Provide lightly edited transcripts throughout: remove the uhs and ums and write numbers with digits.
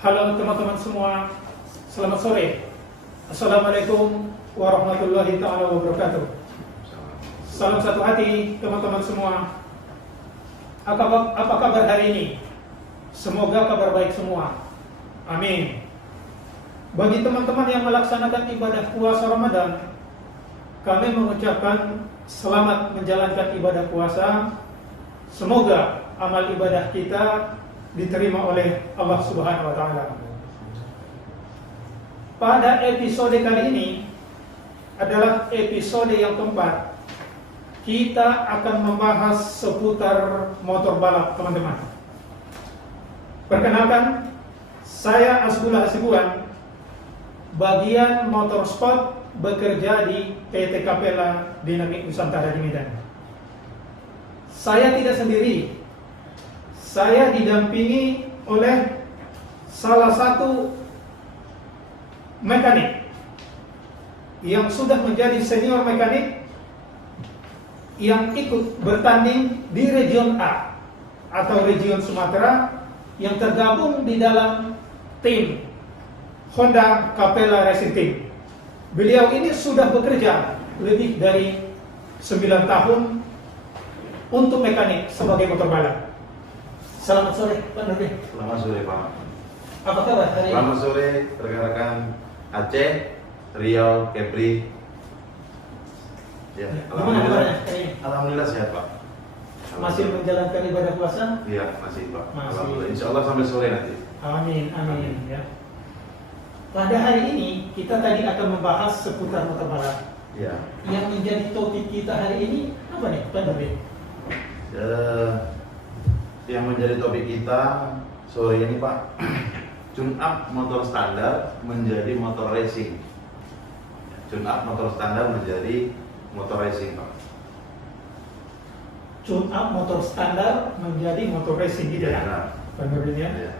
Halo teman-teman semua, selamat sore. Assalamualaikum warahmatullahi ta'ala wabarakatuh. Salam satu hati teman-teman semua. Apa kabar hari ini? Semoga kabar baik semua. Amin. Bagi teman-teman yang melaksanakan ibadah puasa Ramadan, kami mengucapkan selamat menjalankan ibadah puasa. Semoga amal ibadah kita diterima oleh Allah Subhanahu wa taala. Pada episode kali ini adalah episode yang keempat. Kita akan membahas seputar motor balap, teman-teman. Perkenalkan, saya Asbullah Hasibuan, bagian motorsport, bekerja di PT Capella Dinamik Nusantara di Medan. Saya tidak sendiri. Saya didampingi oleh salah satu mekanik yang sudah menjadi senior mekanik yang ikut bertanding di region A atau region Sumatera yang tergabung di dalam tim Honda Capella Racing Team. Beliau ini sudah bekerja lebih dari 9 tahun untuk mekanik sebagai motor balap. Selamat sore Pak Nurdin. Selamat sore Pak. Apa kabar hari ini? Selamat sore rekan-rekan Aceh, Riau, Kepri. Ya, alhamdulillah sehat Pak. Masih menjalankan ibadah puasa? Iya, masih Pak. Masih. Alhamdulillah. Insya Allah sampai sore nanti. Amin, amin. Ya. Pada hari ini kita tadi akan membahas seputar motor balap. Ya. Yang menjadi topik kita hari ini apa nih Pak Nurdin? Yang menjadi topik kita sore ini Pak, tune up motor standar menjadi motor racing. Tune up motor standar menjadi motor racing Pak. Tune up motor standar menjadi motor racing gitu ya, Pak Nurdin ya. Ya.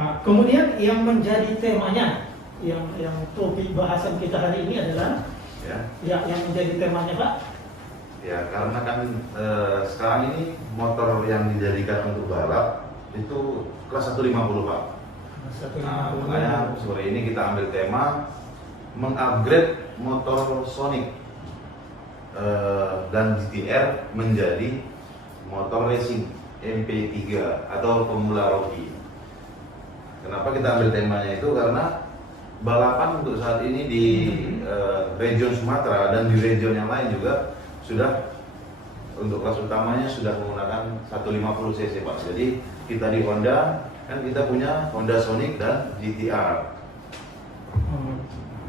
Nah, kemudian yang menjadi temanya, yang topik bahasan kita hari ini adalah yang menjadi temanya Pak. Ya, karena kan sekarang ini motor yang dijadikan untuk balap itu kelas 150 Pak. Nah, makanya sore ini kita ambil tema mengupgrade motor Sonic dan GTR menjadi motor racing MP3 atau pemula Rocky. Kenapa kita ambil temanya itu? Karena balapan untuk saat ini di region Sumatera dan di region yang lain juga sudah untuk kelas utamanya sudah menggunakan 150 cc Pak. Jadi kita di Honda kan kita punya Honda Sonic dan GTR.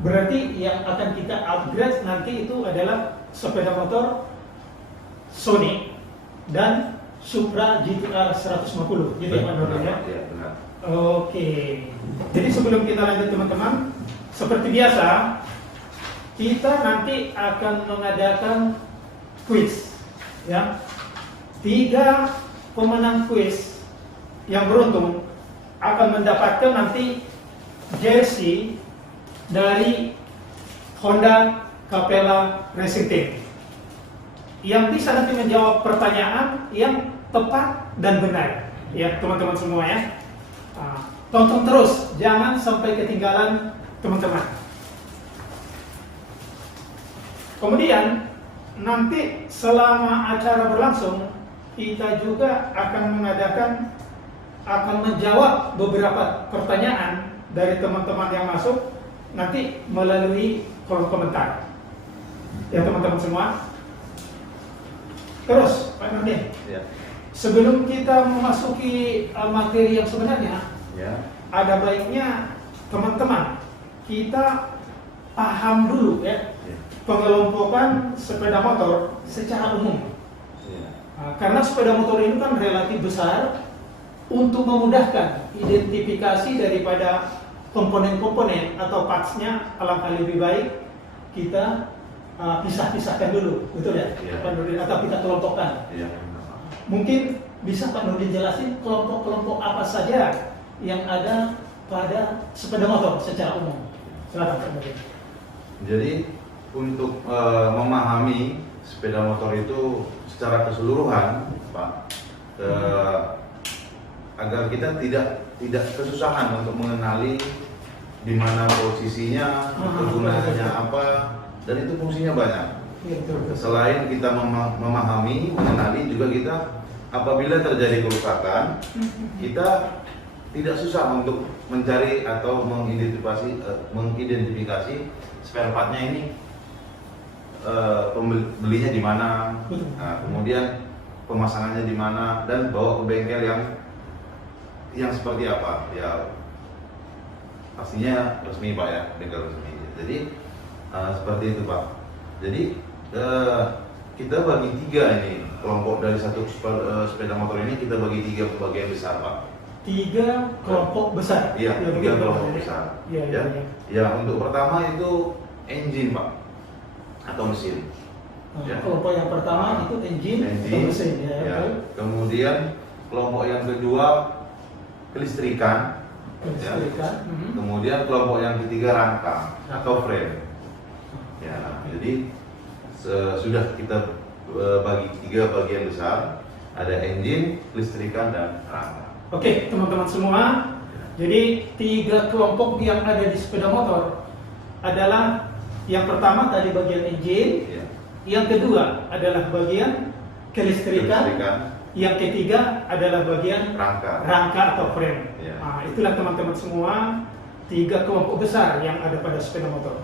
Berarti yang akan kita upgrade nanti itu adalah sepeda motor Sonic dan Supra GTR 150 gitu ya Pak Nurdin ya? Ya, benar. Oke. Jadi sebelum kita lanjut teman-teman, seperti biasa kita nanti akan mengadakan quiz, ya. 3 pemenang quiz yang beruntung akan mendapatkan nanti jersey dari Honda Capella Racing Team yang bisa nanti menjawab pertanyaan yang tepat dan benar, ya teman-teman semua ya. Tonton terus, jangan sampai ketinggalan teman-teman. Kemudian nanti selama acara berlangsung kita juga akan menjawab beberapa pertanyaan dari teman-teman yang masuk nanti melalui kolom komentar. Ya teman-teman semua. Terus Pak Nurdin, sebelum kita memasuki materi yang sebenarnya, ada baiknya teman-teman kita paham dulu ya pengelompokan sepeda motor secara umum. Karena sepeda motor ini kan relatif besar, untuk memudahkan identifikasi daripada komponen-komponen atau parts-nya, alangkah lebih baik kita pisah-pisahkan dulu, betul ya Pak Nurdin, atau kita kelompokkan. Mungkin bisa Pak Nurdin jelasin kelompok-kelompok apa saja yang ada pada sepeda motor secara umum. Silakan Pak Nurdin. Jadi untuk memahami sepeda motor itu secara keseluruhan Pak, agar kita tidak tidak kesusahan untuk mengenali di mana posisinya, kegunaannya apa, dan itu fungsinya banyak. Iya, betul. Selain kita memahami, mengenali, juga kita apabila terjadi kerusakan, kita tidak susah untuk mencari atau mengidentifikasi spare partnya ini, pembelinya di mana, nah, kemudian pemasangannya di mana, dan bawa ke bengkel yang seperti apa. Ya pastinya resmi Pak ya, bengkel resmi. Jadi seperti itu Pak. Jadi kita bagi 3 ini kelompok dari satu sepeda motor ini, kita bagi 3 bagian besar Pak. 3 kelompok besar. Iya, 3 kelompok besar. Iya. Ya, untuk pertama itu engine Pak, atau mesin. Ya. Kelompok yang pertama itu engine atau mesin ya. Ya. Kemudian kelompok yang kedua kelistrikan. Ya. Kemudian kelompok yang ketiga rangka atau frame. Ya, jadi sudah kita bagi 3 bagian besar, ada engine, kelistrikan, dan rangka. Oke, teman-teman semua. Jadi 3 kelompok yang ada di sepeda motor adalah yang pertama tadi bagian engine, yang kedua adalah bagian kelistrikan, yang ketiga adalah bagian rangka atau frame. Nah, itulah teman-teman semua 3 kelompok besar yang ada pada sepeda motor.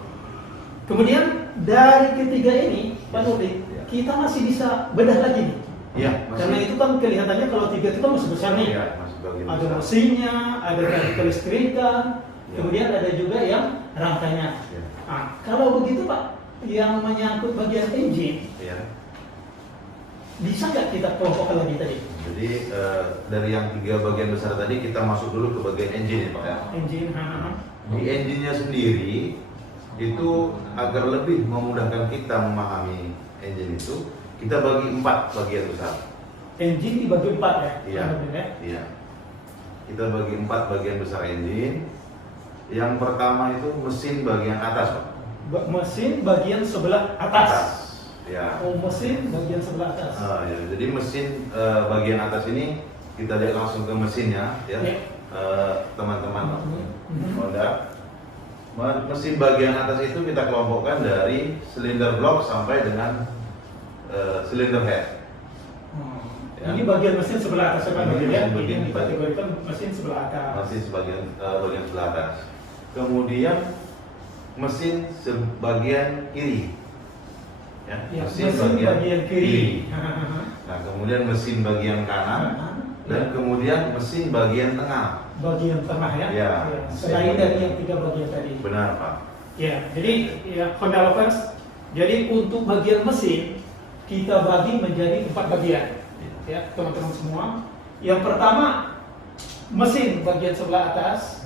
Kemudian dari ketiga ini, Pak Nurdin, kita masih bisa bedah lagi nih. Iya, karena itu kan kelihatannya kalau 3 itu kan masih besar nih. Iya, masih ada mesinnya, ada dari kelistrikan, kemudian ada juga yang rangkanya. Nah, kalau begitu Pak, yang menyangkut bagian engine, bisa nggak kita kelompokkan lagi tadi? Jadi dari yang 3 bagian besar tadi kita masuk dulu ke bagian engine ya Pak ya. Engine, Di engine-nya sendiri itu agar lebih memudahkan kita memahami engine itu, kita bagi 4 bagian besar. Engine dibagi 4 ya? Iya. Kita bagi 4 bagian besar engine. Yang pertama itu mesin bagian atas Pak. Mesin bagian sebelah atas. Ya. Oh, mesin bagian sebelah atas. Ya. Jadi mesin bagian atas ini kita lihat langsung ke mesinnya ya. Teman-teman Honda. Mesin bagian atas itu kita kelompokkan dari silinder blok sampai dengan silinder head. Ini bagian mesin sebelah atas ya, bagian dikategorikan mesin sebelah atas. Mesin bagian sebelah atas. Kemudian mesin sebagian kiri. Mesin bagian kiri. Nah, kemudian mesin bagian kanan dan kemudian mesin bagian tengah. Bagian tengah ya. Selain dari yang 3 bagian tadi. Benar Pak. Ya, jadi Honda Lovers. Jadi untuk bagian mesin kita bagi menjadi 4 bagian. Ya, teman-teman semua. Yang pertama mesin bagian sebelah atas.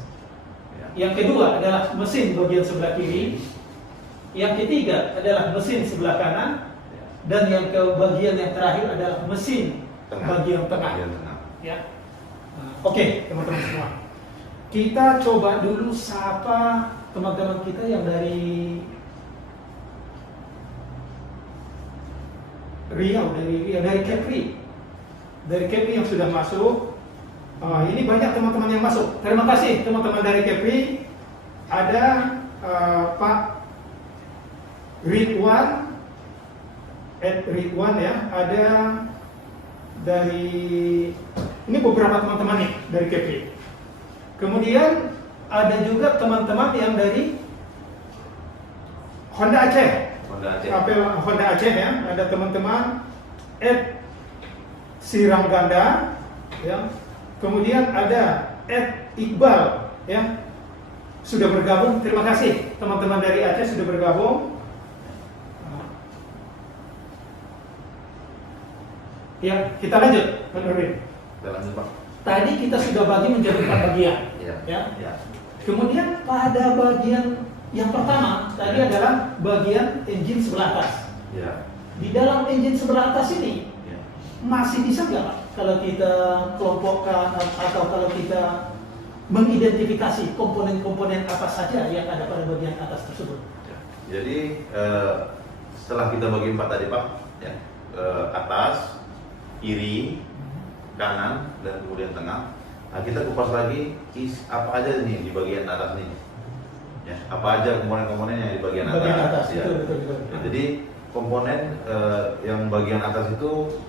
Yang kedua adalah mesin bagian sebelah kiri. Yang ketiga adalah mesin sebelah kanan. Dan yang bagian yang terakhir adalah mesin bagian tengah. Ya. Oke, teman-teman semua. Kita coba dulu sapa teman-teman kita yang dari Riau, dari Kepri. Dari Kepri yang sudah masuk. Ini banyak teman-teman yang masuk. Terima kasih teman-teman dari Kepri. Ada Pak Ridwan, Ridwan ya. Ada dari ini beberapa teman-teman nih dari Kepri. Kemudian ada juga teman-teman yang dari Honda Aceh. Honda Aceh ya. Ada teman-teman Sirangganda ya. Kemudian ada Iqbal ya. Sudah bergabung. Terima kasih teman-teman dari Aceh sudah bergabung. Ya, kita lanjut, Pak Nurdin. Pak. Tadi kita sudah bagi menjadi 4 bagian. Ya. Kemudian pada bagian yang pertama tadi adalah bagian engine sebelah atas. Di dalam engine sebelah atas ini masih bisa nggak Pak, kalau kita kelompokkan atau kalau kita mengidentifikasi komponen-komponen apa saja yang ada pada bagian atas tersebut? Jadi setelah kita bagi 4 tadi Pak, atas, kiri, kanan, dan kemudian tengah. Nah, kita kupas lagi apa aja nih di bagian atas nih. Ya, apa aja komponen-komponen yang di bagian atas. Ya. Betul. Ya, jadi komponen yang bagian atas itu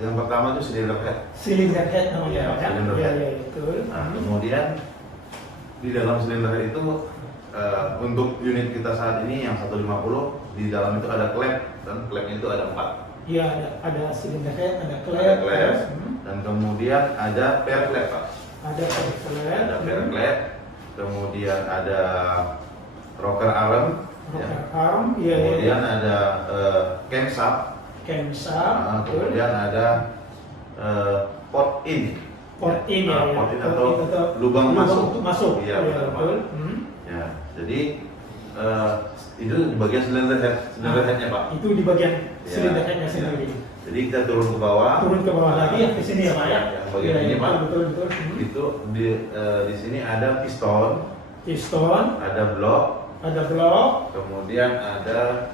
yang pertama itu cylinder head. Cylinder head namanya. Ya, cylinder head. Ya, betul. Nah, kemudian di dalam cylinder head itu untuk unit kita saat ini yang 150 di dalam itu ada klep dan klepnya itu ada 4. Iya, ada cylinder head, ada klep, Ada klep, dan kemudian ada pair klep, Pak. Ada klep, Ada pair klep, kemudian ada rocker arm, ya. Kemudian ada camshaft, kemudian ada port in, port in atau lubang masuk. Iya, benar, Pak. betul. Ya, jadi itu di bagian cylinder headnya, Pak. Itu di bagian cylinder headnya sendiri. Jadi kita turun ke bawah. Turun ke bawah lagi yang di sini ya, Pak ya. Yang bagian ini, Pak. Betul. Itu di sini ada piston, ada blok, kemudian ada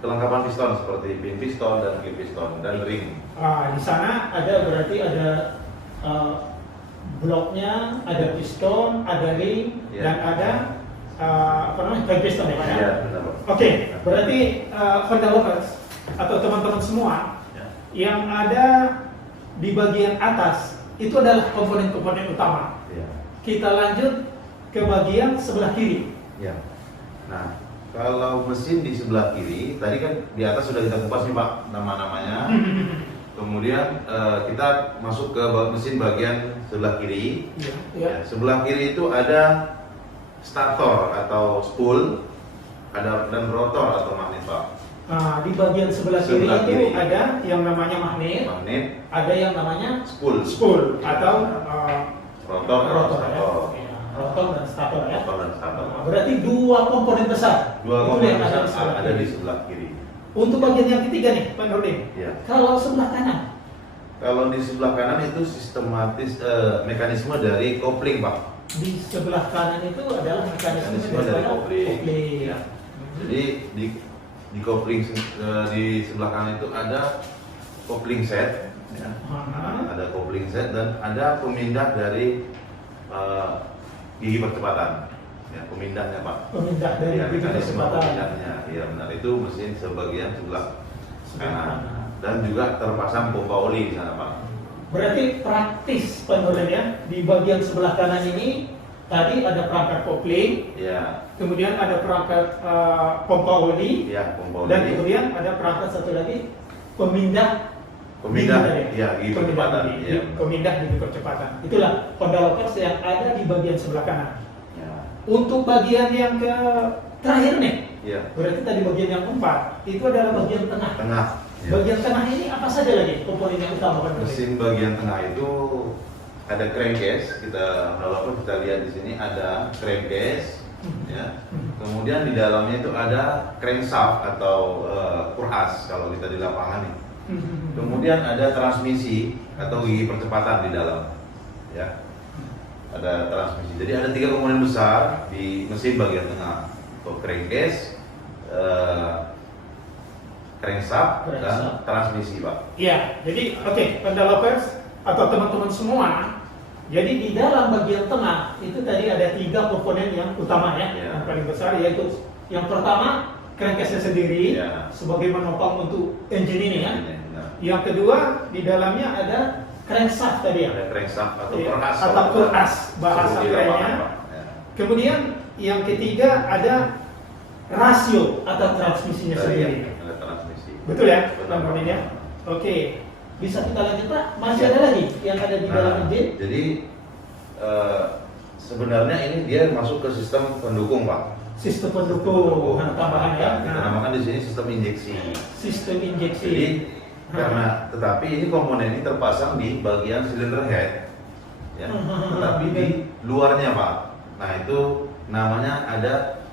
kelengkapan piston seperti pin piston dan clip piston dan ring. Di sana berarti ada bloknya, ada piston, ada ring, dan ada clip piston ya, Pak ya. Iya, benar, Pak. Oke, berarti Honda lovers atau teman-teman semua yang ada di bagian atas itu adalah komponen-komponen utama. Ya. Kita lanjut ke bagian sebelah kiri. Ya. Nah, kalau mesin di sebelah kiri, tadi kan di atas sudah kita kupas nih, Pak, nama-namanya. Kemudian kita masuk ke mesin bagian sebelah kiri. Ya, sebelah kiri itu ada stator atau spool, dan rotor atau magnet, Pak. Nah, di bagian sebelah kiri itu ada yang namanya magnet, ada yang namanya spool atau rotor dan stator ya. Nah, berarti dua komponen besar. Dua komponen besar ada di sebelah kiri. Untuk bagian yang ketiga nih, Pak Nurdin. Ya. Kalau sebelah kanan? Kalau di sebelah kanan itu sistematis mekanisme dari kopling, Pak. Di sebelah kanan itu adalah mekanisme dari kopling. Ya. Jadi di kopling di sebelah kanan itu ada kopling set, ya. Ada kopling set dan ada pemindah dari gigi percepatan, ya, pemindahnya, Pak. Pemindah dari gigi percepatan. Iya benar, itu mesin sebagian sebelah kanan dan juga terpasang pompa oli di sana, Pak. Berarti praktis, Pak Nurdin ya, di bagian sebelah kanan ini tadi ada perangkat kopling, ya. Kemudian ada perangkat pompa oli, ya, pompa oli, dan kemudian ada perangkat satu lagi pemindah gigi percepatan, pemindah gigi percepatan. Itulah Honda Lovers yang ada di bagian sebelah kanan. Ya. Untuk bagian yang terakhir nih, ya. Berarti tadi bagian yang keempat itu adalah bagian tengah. Ya. Bagian tengah ini apa saja lagi komponen yang utama, Pak Nurdin? Mesin bagian tengah itu ada crankcase. Walaupun kita lihat di sini ada crankcase, ya. Kemudian di dalamnya itu ada crankshaft atau kurhas kalau kita di lapangan nih. Kemudian ada transmisi atau gigi percepatan di dalam, ya. Ada transmisi. Jadi ada 3 komponen besar di mesin bagian tengah: crankcase, crankshaft, dan transmisi, Pak. Iya, jadi oke, Honda Lovers atau teman-teman semua. Jadi di dalam bagian tengah itu tadi ada 3 komponen yang utama ya, yang paling besar, yaitu yang pertama crankcase-nya sendiri sebagai menopang untuk engine ini ya. Yang kedua di dalamnya ada crankshaft tadi ya. Ada crankshaft atau kurhas bahasa kerennya. Kemudian yang ketiga ada rasio atau transmisinya sendiri. Ada transmisi. Betul ya, Pak Nurdin ya. Oke. Bisa kita lanjut, Pak? Masih ada lagi yang ada di dalam engine? Jadi sebenarnya ini dia masuk ke sistem pendukung, Pak. Sistem pendukung tambahan ya. Kita namakan di sini sistem injeksi. Sistem injeksi. Jadi tetapi ini komponen ini terpasang di bagian cylinder head, ya. Tetapi di luarnya, Pak. Nah itu namanya ada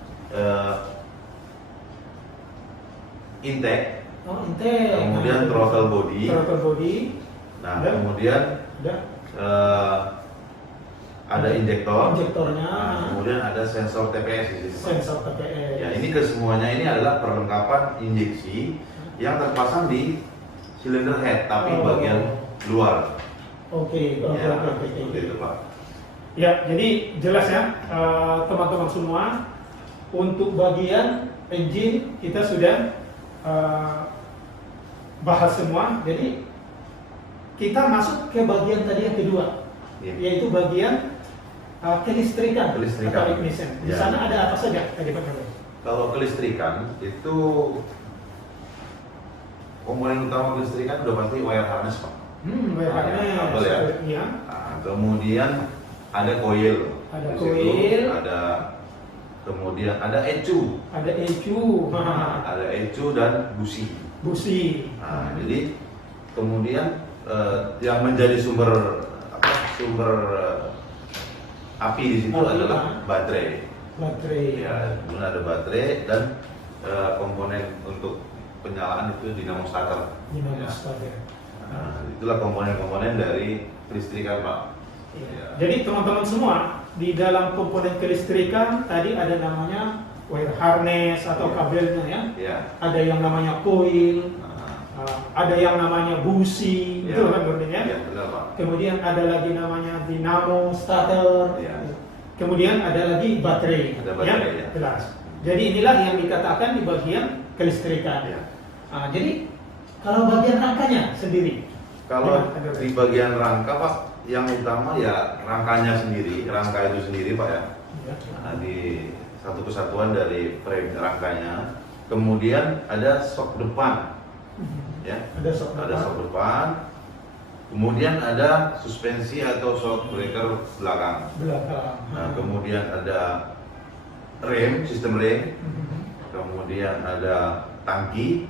intake. Kemudian throttle body. Nah, kemudian ada injektornya. Nah, kemudian ada sensor TPS di sini. Sensor TPS. Ya, ini kesemuanya ini adalah perlengkapan injeksi yang terpasang di cylinder head tapi bagian luar. Oke, seperti itu Pak. Ya, jadi jelas ya teman-teman semua, untuk bagian engine kita sudah bahas semua. Jadi kita masuk ke bagian tadi yang kedua, yaitu bagian kelistrikan atau ignition. Di sana ada apa saja tadi Pak Kabel? Kalau kelistrikan itu komponen utama kelistrikan udah pasti wire harness Pak. Wire harness. Kabel ya. Iya. Nah, kemudian ada coil. Ada Di coil. situ kemudian ada ECU. Ada ECU. Ada ECU dan busi. Busi. Nah, jadi kemudian yang menjadi sumber api di situ adalah baterai. Baterai. Ya, kemudian ada baterai dan komponen untuk penyalaan itu dinamo starter. Dinamo starter. Nah, itulah komponen-komponen dari kelistrikan Pak. Ya. Jadi teman-teman semua, di dalam komponen kelistrikan tadi ada namanya wire harness atau kabelnya ya. Ada yang namanya coil, ada yang namanya busi, itu kan berarti ya. Benar Pak. Kemudian ada lagi namanya dinamo starter. Kemudian ada lagi baterai. Ada baterai ya. Jelas. Jadi inilah yang dikatakan di bagian kelistrikan. Jadi kalau bagian rangkanya sendiri. Kalau di bagian rangka Pak, yang utama ya rangkanya sendiri, rangka itu sendiri Pak ya. Nah, di satu kesatuan dari frame rangkanya. Kemudian ada shock depan. Ya. Ada shock depan. Kemudian ada suspensi atau shock breaker belakang. Nah, kemudian ada rem, sistem rem. Kemudian ada tangki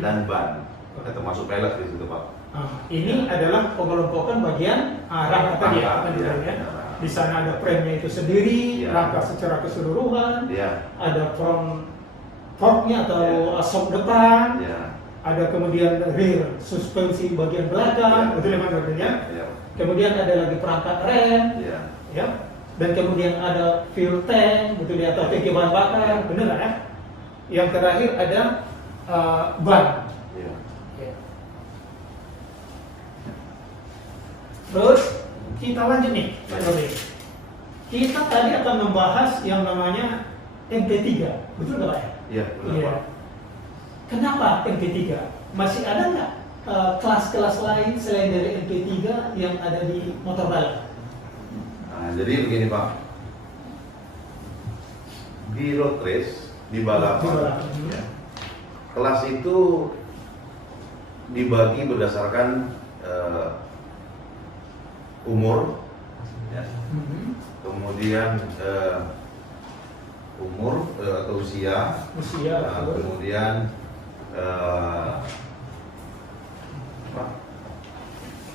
dan ban. Termasuk pelek di situ Pak. Ini adalah pengelompokan bagian rangka tadi ya. Di sana ada frame-nya itu sendiri, rangka secara keseluruhan. Ada front fork-nya atau shock depan. Ada kemudian rear suspensi bagian belakang, betul ya Mas ya? Kemudian ada lagi perangkat rem, ya. Dan kemudian ada fuel tank, betul ya, atau tangki bahan bakar, benar ya? Yang terakhir ada ban. Terus kita lanjut nih, Pak Dodi. Kita tadi akan membahas yang namanya MP3, betul nggak Pak? Iya, benar Pak. Kenapa MP3? Masih ada nggak kelas-kelas lain selain dari MP3 yang ada di motor balap? Nah, jadi begini Pak, di road race, di balapan, kelas itu dibagi berdasarkan umur, kemudian umur atau usia, kemudian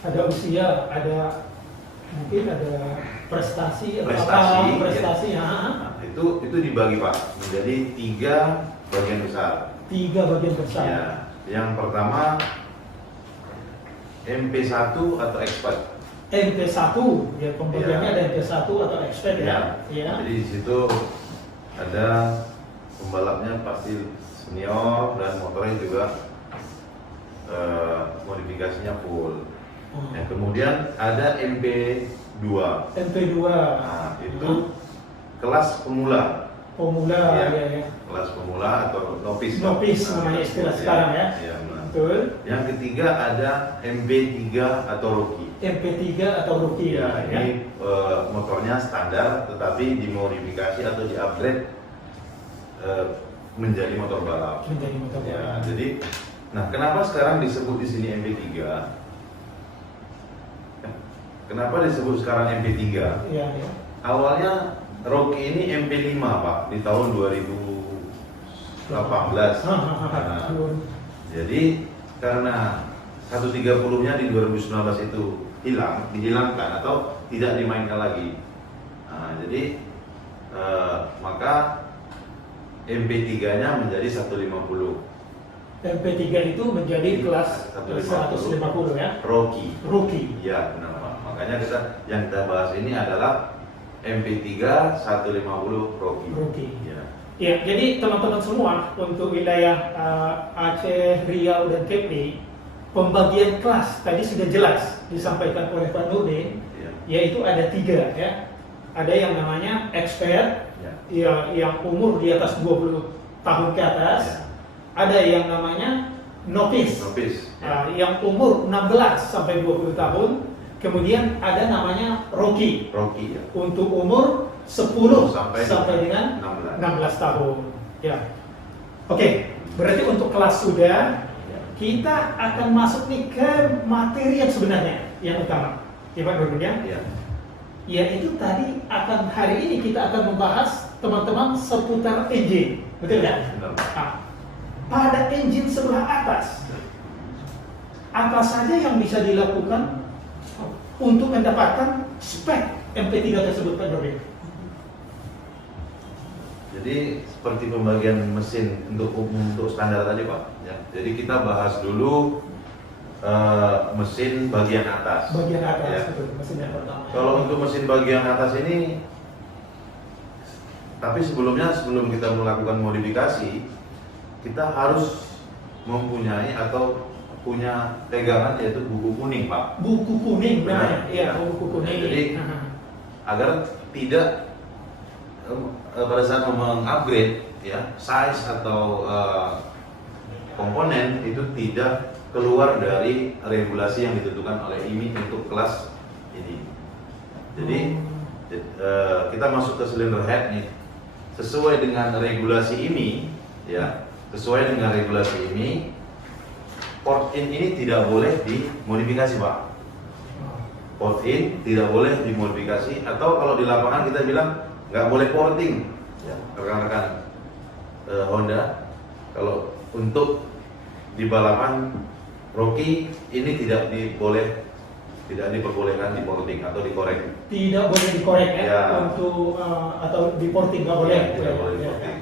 ada usia, ada mungkin ada prestasi, ya. Nah, itu dibagi Pak menjadi 3 bagian besar. 3 bagian besar. Ya, yang pertama MP1 atau expert. MP1, ya pembagiannya ada MP1 atau expert ya. Jadi di situ ada pembalapnya pasti senior dan motornya juga modifikasinya full. Kemudian ada MP2. Nah, itu kelas pemula. Kelas pemula atau novice. Namanya istilah sekarang ya. Betul. Yang ketiga ada MP3 atau rookie. MP3 atau rookie. Ini motornya standar tetapi dimodifikasi atau di-upgrade menjadi motor balap. Jadi, nah kenapa sekarang disebut di sini MP3? Kenapa disebut sekarang MP3? Awalnya Rocky ini MP5 Pak di tahun 2018. Jadi karena 130-nya di 2019 itu dihilangkan atau tidak dimainkan lagi. Nah, jadi maka MP3-nya menjadi 150. MP3 itu menjadi kelas 150 ya. Rookie. Ya, benar Pak. Makanya yang kita bahas ini adalah MP3 150 Rookie. Ya, jadi teman-teman semua untuk wilayah Aceh, Riau dan Kepri pembagian kelas tadi sudah jelas disampaikan oleh Pak Nurdin, yaitu ada 3 ya. Ada yang namanya expert, yang umur di atas 20 tahun ke atas. Ada yang namanya novice, yang umur 16 sampai 20 tahun. Kemudian ada namanya rookie, untuk umur 10 sampai dengan 16 tahun. Ya. Oke, berarti untuk kelas sudah, kita akan masuk nih ke materi yang sebenarnya, yang utama. Ya Pak Nurdin ya? Yaitu tadi hari ini kita akan membahas teman-teman seputar engine, betul ya? Nah, pada engine sebelah atas, apa saja yang bisa dilakukan untuk mendapatkan spek MP3 tersebut, Pak Nurdin? Jadi seperti pembagian mesin untuk standar tadi Pak. Ya. Jadi kita bahas dulu mesin bagian atas. Bagian atas, ya. Betul, mesin yang pertama. Kalau untuk mesin bagian atas ini, tapi sebelum kita melakukan modifikasi, kita harus mempunyai atau punya pegangan yaitu buku kuning Pak. Buku kuning, benar? Iya, buku kuning. Jadi agar tidak pada saat mengupgrade ya size atau komponen itu tidak keluar dari regulasi yang ditentukan oleh IMI untuk kelas ini. Jadi kita masuk ke cylinder head nih sesuai dengan regulasi IMI ya, sesuai dengan regulasi IMI, port in ini tidak boleh dimodifikasi Pak. Port in tidak boleh dimodifikasi, atau kalau di lapangan kita bilang nggak boleh porting ya, rekan-rekan Honda. Kalau untuk di balapan Rocky ini tidak diperbolehkan diporting atau dikorek. Tidak boleh dikorek ya. Untuk atau diporting nggak boleh. Tidak boleh diporting.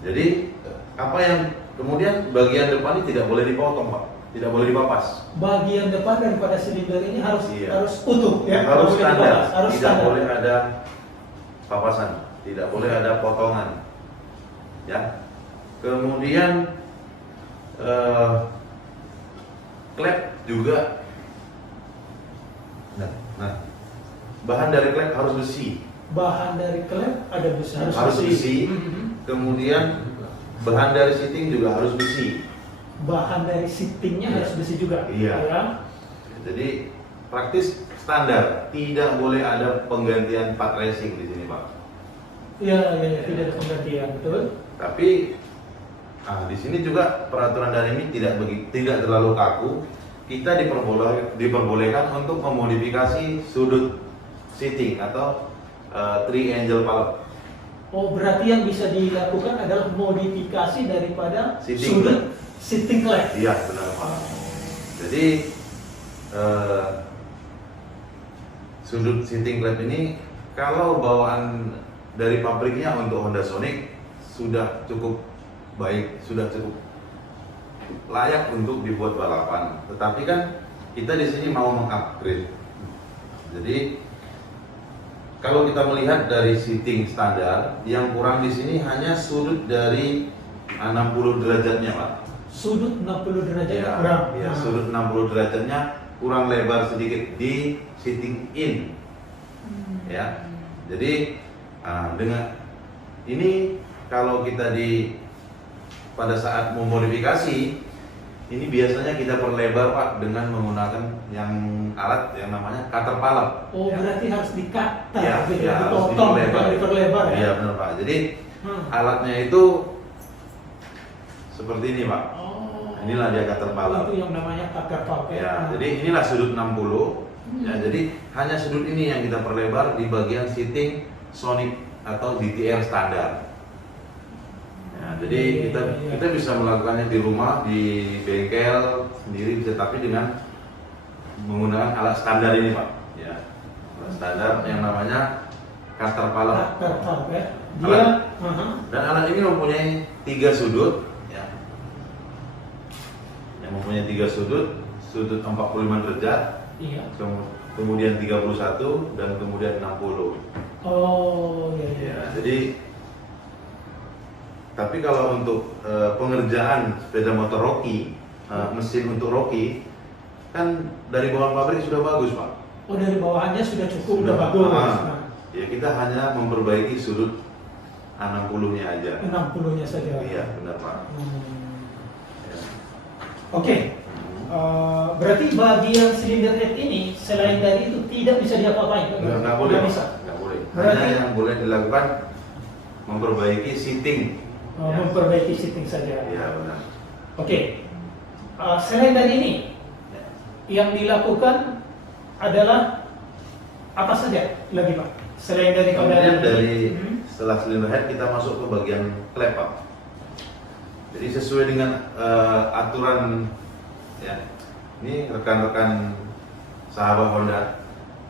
Jadi apa yang kemudian bagian depan ini tidak boleh dipotong Pak, tidak boleh dipapas. Bagian depan daripada silinder ini harus utuh ya. Harus standar. Harus tidak boleh ada papasan, tidak boleh ada potongan. Ya. Kemudian klep juga. Nah, bahan dari klep harus besi. Bahan dari klep ada besi, harus besi. Kemudian bahan dari seating juga harus besi. Bahan dari seatingnya harus besi juga. Iya. Ya. Jadi praktis standar, tidak boleh ada penggantian part racing di sini Pak. Iya, tidak ada penggantian, betul. Tapi di sini juga peraturan dari ini tidak terlalu kaku. Kita diperbolehkan untuk memodifikasi sudut seating atau triangle pallet. Oh, berarti yang bisa dilakukan adalah modifikasi daripada sudut seating klep. Iya, benar Pak. Jadi sudut seating klep ini kalau bawaan dari pabriknya untuk Honda Sonic sudah cukup baik, sudah cukup layak untuk dibuat balapan. Tetapi kan kita di sini mau mengupgrade. Jadi kalau kita melihat dari seating standar, yang kurang di sini hanya sudut dari 60 derajatnya Pak. Sudut 60 derajat kurang. Ya, sudut 60 derajatnya kurang lebar sedikit di seating in. Ya. Jadi dengan ini kalau kita pada saat memodifikasi ini biasanya kita perlebar Pak dengan menggunakan alat yang namanya cutter pallet. Oh, berarti harus di-cut, dipotong, diperlebar ya? Iya benar Pak. Jadi alatnya itu seperti ini Pak. Inilah dia cutter pallet. Itu yang namanya cutter pallet. Ya, jadi inilah sudut 60. Ya, jadi hanya sudut ini yang kita perlebar di bagian seating Sonic atau GTR standar. Ya, jadi kita bisa melakukannya di rumah, di bengkel sendiri bisa, tapi dengan menggunakan alat standar ini Pak. Ya, alat standar yang namanya cutter pallet. Dan alat ini mempunyai 3 sudut. Ya. Yang mempunyai 3 sudut, sudut 45 derajat. Iya. Kemudian 31 dan kemudian 60. Oh, iya. Ya, jadi tapi kalau untuk pengerjaan sepeda motor Rocky, mesin untuk Rocky kan dari bawah pabrik sudah bagus Pak. Oh, dari bawahannya sudah cukup, sudah bagus. Nah. Ya kita hanya memperbaiki sudut 60-nya aja. 60-nya saja. Iya benar Pak. Ya. Oke. Berarti bagian silinder head ini selain dari itu tidak bisa diapa-apain? Nggak boleh. Nggak bisa. Nggak boleh. Berarti, hanya yang boleh dilakukan memperbaiki seating. Memperbaiki seating saja. Iya benar. Oke. Selain dari ini, yang dilakukan adalah apa saja lagi Pak? Selain kemudian dari setelah silinder head kita masuk ke bagian klep Pak. Jadi sesuai dengan aturan ya, ini rekan-rekan sahabat Honda,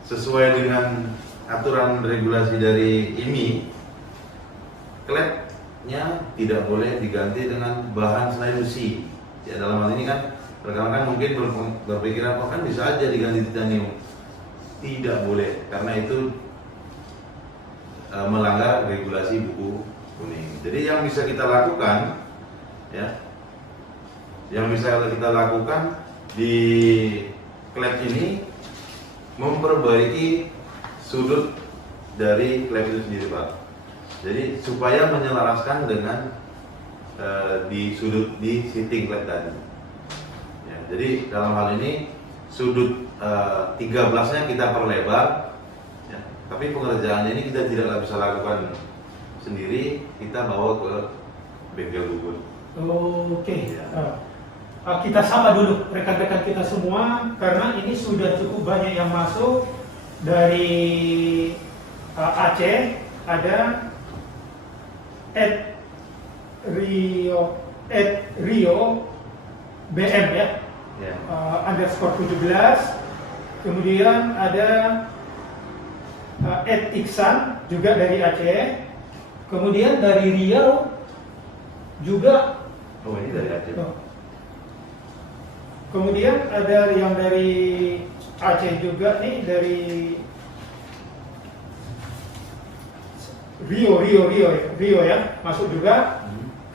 sesuai dengan aturan regulasi dari IMI, klepnya tidak boleh diganti dengan bahan selain besi. Ya dalam hal ini kan rekan-rekan mungkin berpikiran kok kan bisa aja diganti titanium. Tidak boleh, karena itu melanggar regulasi buku kuning. Jadi yang bisa kita lakukan, ya, yang bisa kita lakukan di klep ini memperbaiki sudut dari klep itu sendiri Pak. Jadi supaya menyelaraskan dengan di sudut di seating klep tadi. Ya, jadi dalam hal ini sudut 13-nya kita perlebar, ya, tapi pengerjaannya ini kita tidak bisa lakukan sendiri, kita bawa ke bengkel bubut. Oke. Ya. Kita sapa dulu rekan-rekan kita semua karena ini sudah cukup banyak yang masuk dari Aceh. Ada Rio BM ya, underscore 17. Kemudian ada Iksan juga dari Aceh. Kemudian dari Riau juga. Oh ini dari Aceh. Kemudian ada yang dari Aceh juga nih, dari Rio ya, masuk juga.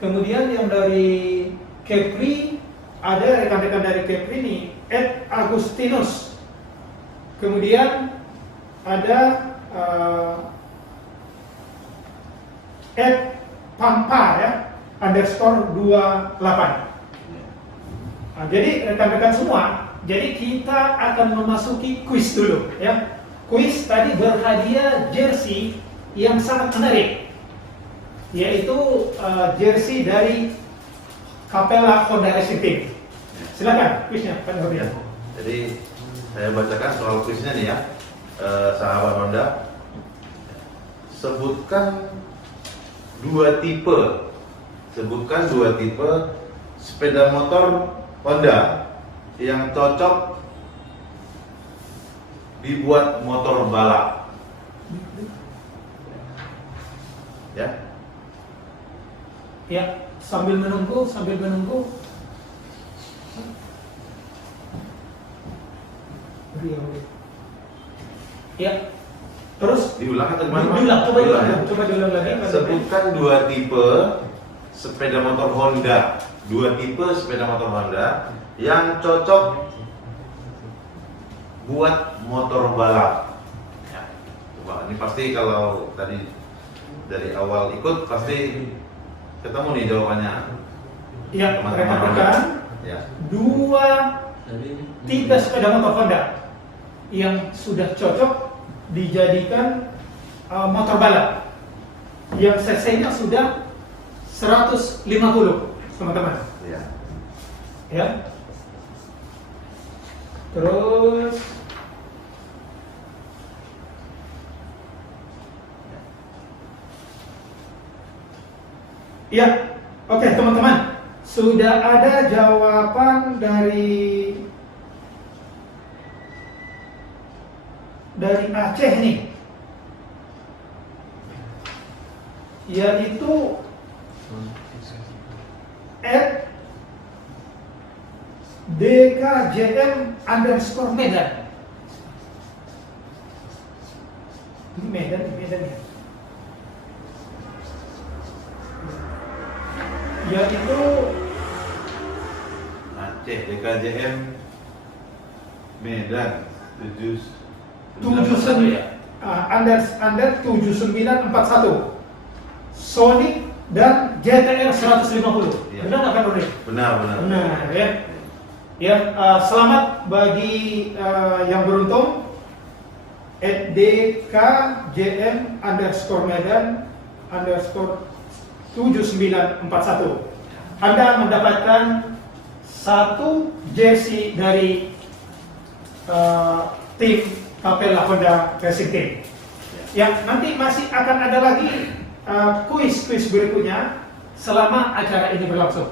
Kemudian yang dari Kepri, ada rekan-rekan dari Kepri nih, Agustinus. Kemudian ada Pampa ya, underscore 28. Nah, jadi rekan-rekan semua, jadi kita akan memasuki kuis dulu ya. Kuis tadi berhadiah jersey yang sangat menarik, yaitu jersey dari Capella Honda Racing Team. Silakan kuisnya Pak Nurdian. Jadi saya bacakan soal kuisnya nih ya, sahabat Honda. Sebutkan dua tipe sepeda motor Honda yang cocok dibuat motor balap. Ya. Ya, sambil menunggu. Ya. Terus Diulang atau gimana? Coba diulang lagi. Sebutkan dua tipe sepeda motor Honda. Yang cocok buat motor balap. Ya. Coba ini pasti kalau tadi dari awal ikut pasti ketemu nih jawabannya. Iya, teman-teman rekan-rekan. Ya. Dua tipe sepeda motor Honda yang sudah cocok dijadikan motor balap, yang cc-nya sudah 150, teman-teman. Ya. Ya. Terus ya, oke teman-teman, sudah ada jawaban dari Aceh nih, yaitu @DKJM underscore Medan. Ini Medan ya. Yaitu Aceh DKJM Medan 79 under 7941 Sonic dan GTR 150. Iya. Benar nggak kan Nurdin? Benar. Benar ya. Ya, selamat bagi yang beruntung. @dkjm_medan _7941. Anda mendapatkan satu jersey dari tim Capella Honda Racing Team. Yang nanti masih akan ada lagi kuis berikutnya selama acara ini berlangsung.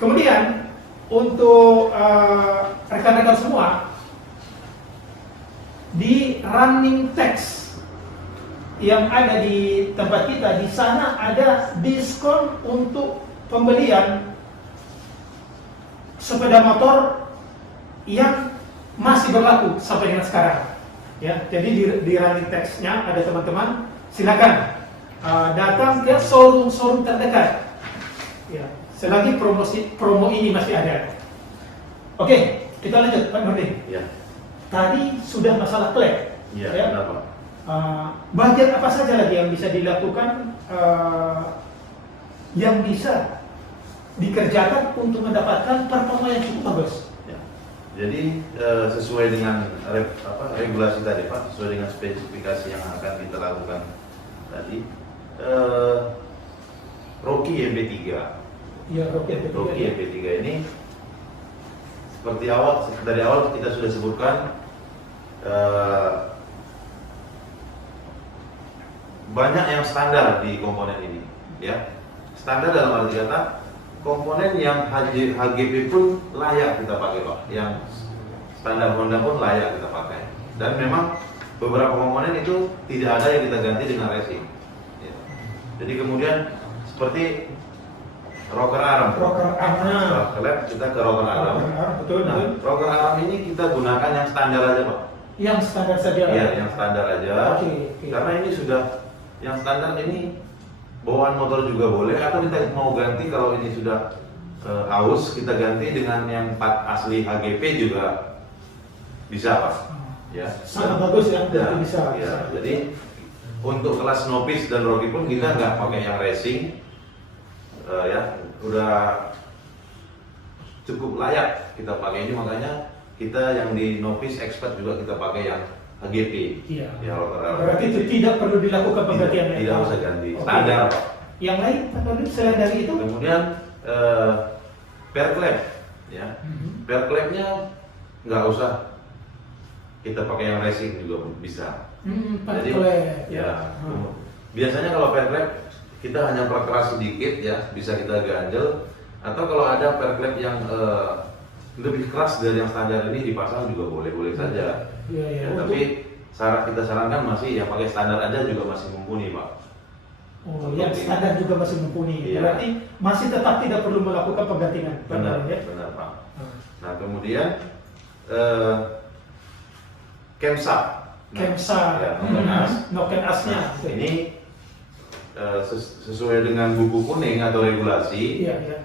Kemudian untuk rekan-rekan semua, di running text yang ada di tempat kita, di sana ada diskon untuk pembelian sepeda motor yang masih berlaku sampai dengan sekarang. Ya, jadi di running text-nya ada teman-teman, silakan datang ke showroom terdekat. Ya, selagi promo ini masih ada. Oke, kita lanjut Pak Nurdin. Ya. Tadi sudah masalah klep. Iya, Ya. kenapa? Bagian apa saja lagi yang bisa dilakukan, yang bisa dikerjakan untuk mendapatkan performa yang cukup bagus? Ya. Jadi sesuai dengan regulasi tadi Pak, sesuai dengan spesifikasi yang akan kita lakukan tadi, Rocky MP3. Ya, Rocky MP3 ini seperti dari awal kita sudah sebutkan, banyak yang standar di komponen ini, ya. Standar dalam arti kata komponen yang HGP pun layak kita pakai Pak, yang standar Honda pun layak kita pakai. Dan memang beberapa komponen itu tidak ada yang kita ganti dengan racing. Ya. Jadi kemudian seperti rocker arm, klep kita ke rocker arm. Betul. Rocker arm ini kita gunakan yang standar aja Pak. Yang standar saja. Iya, yang standar aja. Oke. Karena ini sudah yang standar, ini bawaan motor juga boleh, atau kita mau ganti kalau ini sudah aus, kita ganti dengan yang part asli HGP juga bisa Pak. Ya. Sangat bagus ya, bisa. Ya, jadi untuk kelas novice dan Rocky pun kita nggak pakai yang racing, ya udah cukup layak kita pakai ini, makanya kita yang di novice expert juga kita pakai yang HGP. Iya. Ya, berarti itu tidak perlu dilakukan penggantian. Tidak usah ganti. Oke. Standar. Yang lain Pak selain dari itu? Kemudian pair clap, ya. Pair clapnya nggak usah kita pakai yang racing juga bisa. Jadi ya, biasanya kalau pair clap kita hanya perkeras sedikit ya, bisa kita ganjel, atau kalau ada pair clap yang lebih keras dari yang standar ini dipasang juga boleh saja. Ya, tapi kita sarankan masih ya pakai standar aja juga masih mumpuni Pak. Oh, yang standar juga masih mumpuni. Iya. Berarti masih tetap tidak perlu melakukan penggantian. Benar Pak. Nah kemudian Kemsa, ya, noken asnya. Ini sesuai dengan buku kuning atau regulasi. Iya.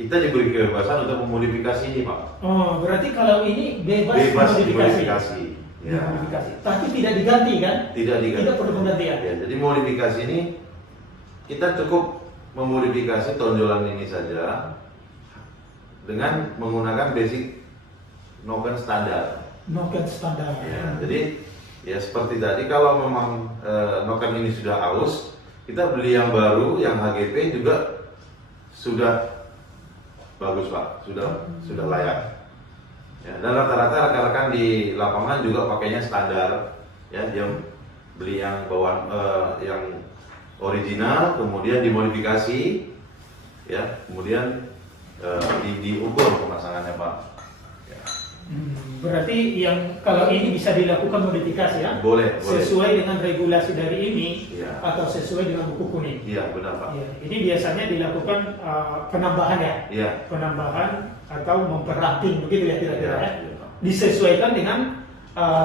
Kita diberi kebebasan untuk memodifikasi ini Pak. Oh, berarti kalau ini bebas dimodifikasi. Ya. Dimodifikasi. Tapi tidak diganti kan? Tidak diganti. Tidak perlu penggantian. Ya, jadi modifikasi ini kita cukup memodifikasi tonjolan ini saja dengan menggunakan basic noken standar. Noken standar. Ya, jadi ya seperti tadi, kalau memang noken ini sudah aus, kita beli yang baru, yang HGP juga sudah bagus Pak, sudah layak. Ya, dan rata-rata rekan-rekan di lapangan juga pakainya standar, ya, yang beli yang bawaan yang original, kemudian dimodifikasi, ya, kemudian diukur pemasangannya Pak. Ya. Berarti yang kalau ini bisa dilakukan modifikasi ya? Boleh. Sesuai dengan regulasi dari ini, ya, atau sesuai dengan buku kuning. Iya benar Pak. Ya, ini biasanya dilakukan penambahan ya? Iya. Penambahan atau memperrating begitu ya kira-kira ya? Disesuaikan dengan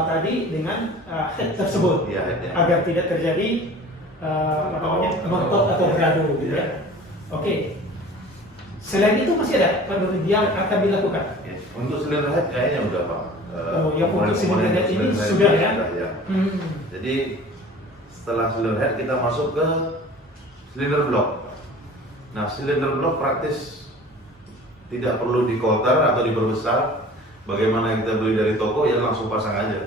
tadi dengan head tersebut, ya. Agar tidak terjadi montok atau beradu gitu ya. Oke. Selain itu masih ada Pak yang akan dilakukan? Ya. Untuk silinder head kayaknya udah Pak. Yang untuk silinder head ini sudah ya? Ya. Jadi setelah silinder head kita masuk ke silinder block. Nah, silinder block praktis tidak perlu di-coulter atau diperbesar. Bagaimana kita beli dari toko ya langsung pasang aja.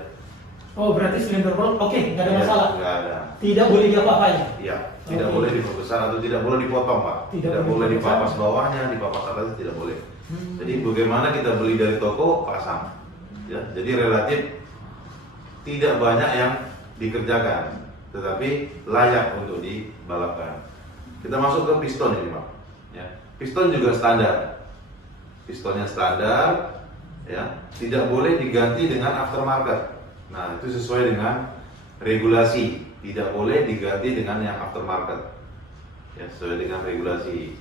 Oh, berarti silinder block oke, nggak ada masalah? Nggak ada. Tidak boleh diapa-apain? Iya, tidak boleh diperbesar atau tidak boleh dipotong Pak. Tidak boleh dipapas bawahnya, dipapas atasnya tidak boleh. Jadi bagaimana kita beli dari toko, pasang. Ya, jadi relatif tidak banyak yang dikerjakan, tetapi layak untuk dibalapkan. Kita masuk ke piston ini Pak. Ya, piston juga standar. Pistonnya standar, ya, tidak boleh diganti dengan aftermarket. Nah, itu sesuai dengan regulasi, tidak boleh diganti dengan yang aftermarket. Ya, sesuai dengan regulasi.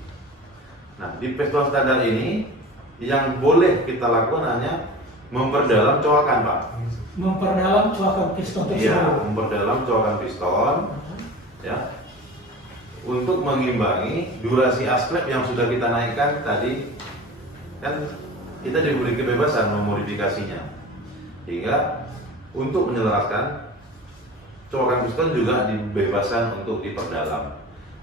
Nah, di piston standar ini yang boleh kita lakukan hanya memperdalam coakan, Pak. Memperdalam coakan piston tersebut. Iya, memperdalam coakan piston, ya, untuk mengimbangi durasi asklep yang sudah kita naikkan tadi. Kan kita diberi kebebasan memodifikasinya, hingga untuk menyelaraskan coakan piston juga dibebaskan untuk diperdalam.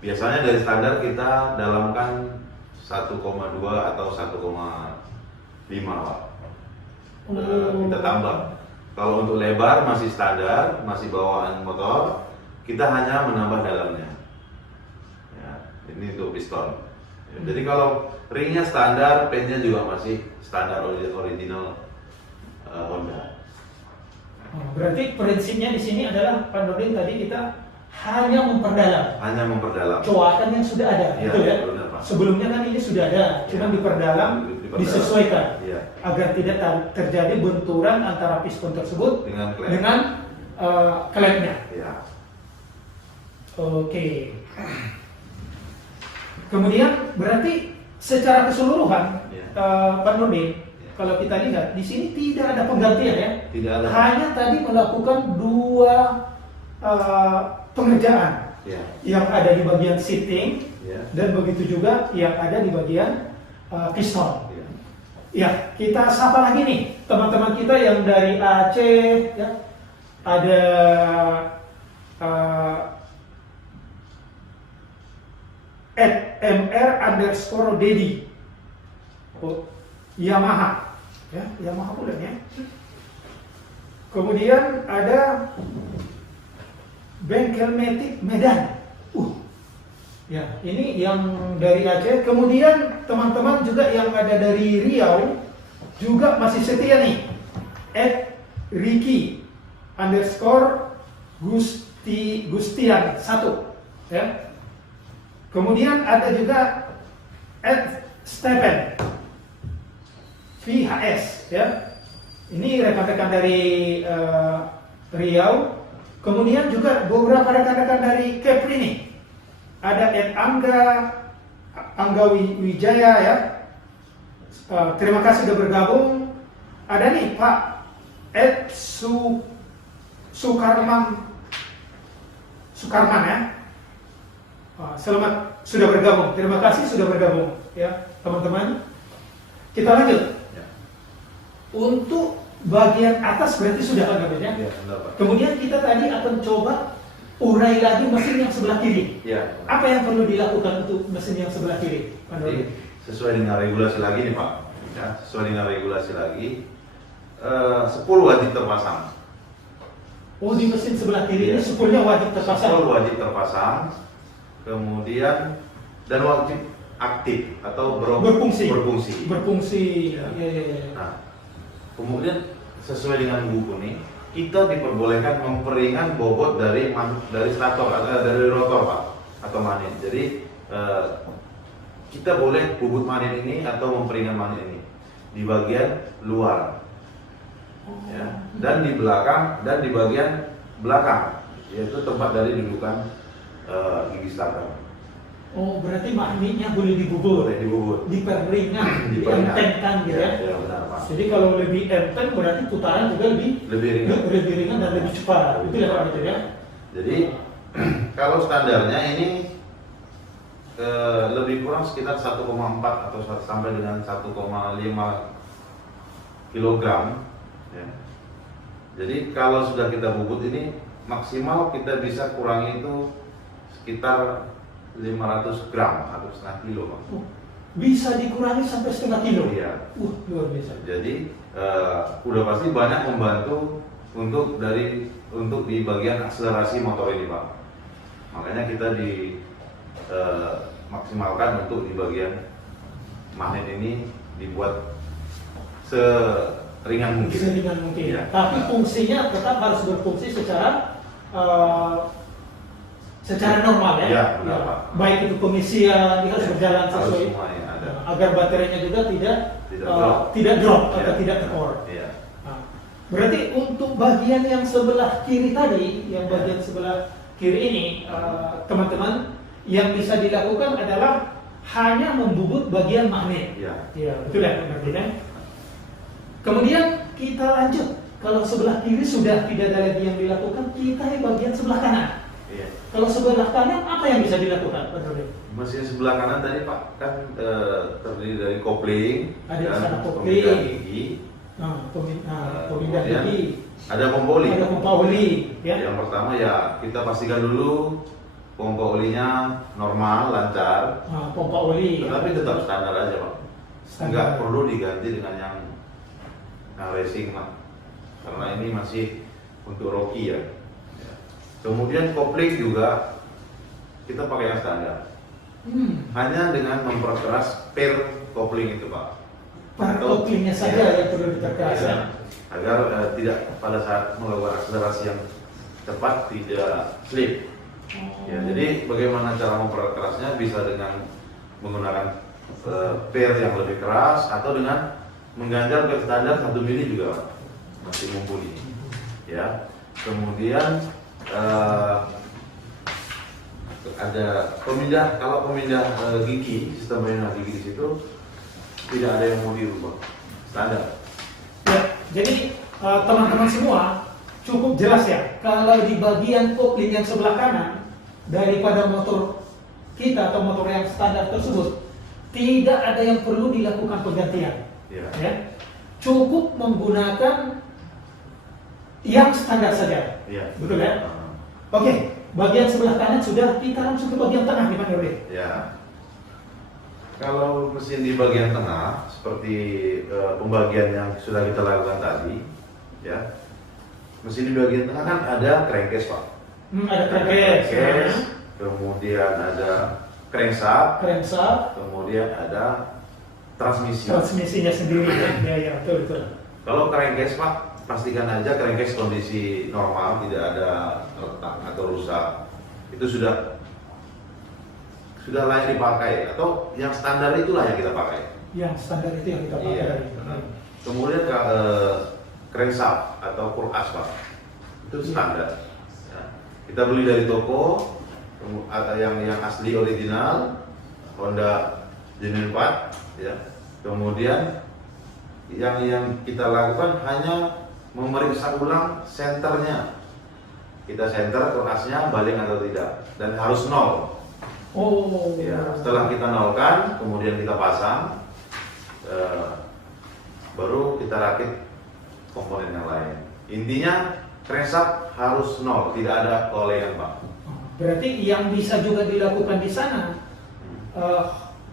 Biasanya dari standar kita dalamkan 1,2 atau 1,5 Pak. Kita tambah. Kalau untuk lebar masih standar, masih bawaan motor, kita hanya menambah dalamnya. Ya, ini untuk piston. Jadi kalau ringnya standar, pennya juga masih standar original Honda. Berarti prinsipnya di sini adalah Pak Nurdin tadi kita hanya memperdalam. Hanya memperdalam. Coakan yang sudah ada, Ya, betul ya? benar, Pak. Sebelumnya kan ini sudah ada, cuma diperdalam, disesuaikan ya, agar tidak terjadi benturan antara piston tersebut dengan klep. Klepnya. Ya. Oke. Kemudian berarti secara keseluruhan Ya. Pak Nurdin, kalau kita lihat di sini tidak ada penggantian ya. Tidak ada. Hanya tadi melakukan dua pengerjaan. Ya. Yang ada di bagian seating, Ya. dan begitu juga yang ada di bagian piston. Ya. Ya, kita sapa lagi nih teman-teman kita yang dari Aceh, ya. Ada @mr_dedi, Yamaha, ya, Yamaha pula ya. Kemudian ada Bengkel Matic Medan. Ya, ini yang dari Aceh. Kemudian teman-teman juga yang ada dari Riau juga masih setia nih. @Ricky_Gustian 1, ya. Kemudian ada juga @Stephen VHS, ya. Ini rekan-rekan dari Riau. Kemudian juga beberapa rekan-rekan dari Kepri nih. Ada Angga Wijaya, ya. Terima kasih sudah bergabung. Ada nih Pak Sukarman, ya. Selamat sudah bergabung. Terima kasih sudah bergabung, ya teman-teman. Kita lanjut. Ya. Untuk bagian atas berarti sudah kan ya? Ya, benar, Pak. Kemudian kita tadi akan coba urai lagi mesin yang sebelah kiri. Ya. Apa yang perlu dilakukan untuk mesin yang sebelah kiri? Jadi sesuai dengan regulasi lagi nih Pak. Ya, sesuai dengan regulasi lagi. 10 wajib terpasang. Oh, di mesin sebelah kiri Ya. ini 10-nya wajib terpasang. 10 wajib terpasang. Kemudian dan wajib aktif atau berfungsi. Ya. Nah, kemudian sesuai dengan buku ini, kita diperbolehkan memperingan bobot dari stator atau dari rotor Pak atau manin. Jadi kita boleh bubut manin ini atau memperingan manin ini di bagian luar, ya, dan di belakang dan di bagian belakang, yaitu tempat dari dudukan gigi starter. Oh, berarti magnetnya boleh dibubur, Boleh dibubut, diperingan, dientengkan gitu ya. Ya, benar Pak. Jadi kalau lebih enteng berarti putaran juga lebih ringan dan lebih cepat. Itu ya Pak gitu ya. Jadi kalau standarnya ini lebih kurang sekitar 1,4 atau sampai dengan 1,5 kilogram. Ya. Jadi kalau sudah kita bubut ini maksimal kita bisa kurangi itu sekitar 500 gram atau setengah kilo, Pak. Bisa dikurangi sampai setengah kilo? Iya. Luar biasa. Jadi udah pasti banyak membantu untuk di bagian akselerasi motor ini, Pak. Makanya kita maksimalkan untuk di bagian magnet ini dibuat seringan mungkin. Seringan mungkin. Ya. Tapi fungsinya tetap harus berfungsi secara normal ya. Iya, benar, Pak. Baik itu pengisian dia harus berjalan Harus sesuai semuanya ada. agar baterainya juga tidak drop Iya. atau tidak tekor. Iya. Nah, berarti untuk bagian yang sebelah kiri tadi, yang bagian sebelah kiri ini, teman-teman, yang bisa dilakukan adalah hanya membubut bagian magnet. Iya. Ya, betul ya, Pak Martin, ya? Kemudian kita lanjut. Kalau sebelah kiri sudah tidak ada lagi yang dilakukan, kita di bagian sebelah kanan. Iya. Kalau sebelah kanan apa yang bisa dilakukan, Pak Martin? Mesin sebelah kanan tadi, Pak, kan terdiri dari kopling, Ada di sana kopling. pemindah gigi, Pemindah kemudian gigi. ada pompa oli. Ada pompa oli, ya. Yang pertama ya kita pastikan dulu pompa olinya normal, lancar, Pompa oli. tetapi tetap standar aja, Pak. Standar. Nggak perlu diganti dengan yang racing, Pak, karena ini masih untuk Rocky ya. Kemudian kopling juga kita pakai yang standar, hanya dengan memperkeras per kopling itu, Pak. Per koplingnya saja yang perlu ditekan. Ya, agar tidak pada saat melakukan akselerasi yang cepat tidak slip. Ya, jadi bagaimana cara memperkerasnya, bisa dengan menggunakan per yang lebih keras atau dengan mengganjal ke standar 1 mili juga masih mumpuni. Ya, kemudian ada pemindah, kalau pemindah gigi, sistem pemindah gigi di situ tidak ada yang mau dirubah, standar. Ya, jadi teman-teman semua cukup jelas ya, kalau di bagian kopling yang sebelah kanan daripada motor kita atau motor yang standar tersebut tidak ada yang perlu dilakukan penggantian. Ya. Cukup menggunakan yang standar saja. Ya. Betul ya? Oke, bagian sebelah kanan sudah, kita langsung ke bagian tengah nih Pak Nurul. Ya. Kalau mesin di bagian tengah seperti pembagian yang sudah kita lakukan tadi, ya. Mesin di bagian tengah kan ada crankcase, Pak. Ada crankcase, kemudian ada crankshaft, kemudian ada transmisinya sendiri. Ya, betul. Kalau crankcase, Pak, pastikan aja crankcase kondisi normal, tidak ada retak atau rusak. Itu sudah layak dipakai, atau yang standar itulah yang kita pakai. Yang standar itu yang kita pakai. Iya. Kemudian crankshaft atau pull-as, Pak, itu standar. Ya. Kita beli dari toko, ada yang asli original, Honda Genuine Part, ya. Kemudian yang kita lakukan hanya memeriksa ulang senternya. Kita senter pull-asnya balik atau tidak, dan harus nol. Oh. Ya, setelah kita nolkan, kemudian kita pasang, baru kita rakit komponen yang lain. Intinya crankshaft harus nol, tidak ada olean, Pak. Berarti yang bisa juga dilakukan di sana,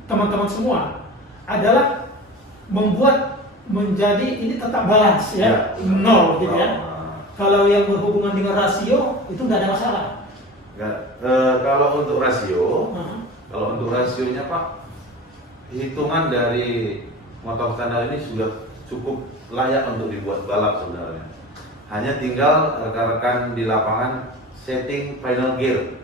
teman-teman semua, adalah membuat menjadi ini tetap balance ya, nol gitu ya. Kalau yang berhubungan dengan rasio itu nggak ada masalah. Kalau untuk rasio, kalau untuk rasionya, Pak, hitungan dari motor standar ini sudah cukup layak untuk dibuat balap sebenarnya. Hanya tinggal rekan-rekan di lapangan setting final gear.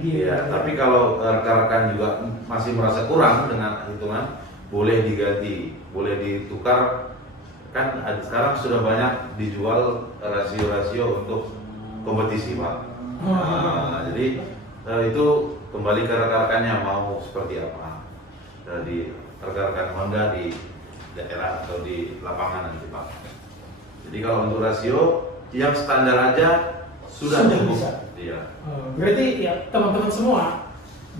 Ya, tapi kalau rekan-rekan juga masih merasa kurang dengan hitungan, boleh diganti, boleh ditukar. Kan sekarang sudah banyak dijual rasio-rasio untuk kompetisi, Pak. Nah, jadi itu kembali ke rekan-rekannya mau seperti apa. Di rekan-rekan Honda di daerah atau di lapangan nanti, Pak. Jadi kalau untuk rasio yang standar aja sudah cukup. Bisa. Iya. Berarti ya teman-teman semua,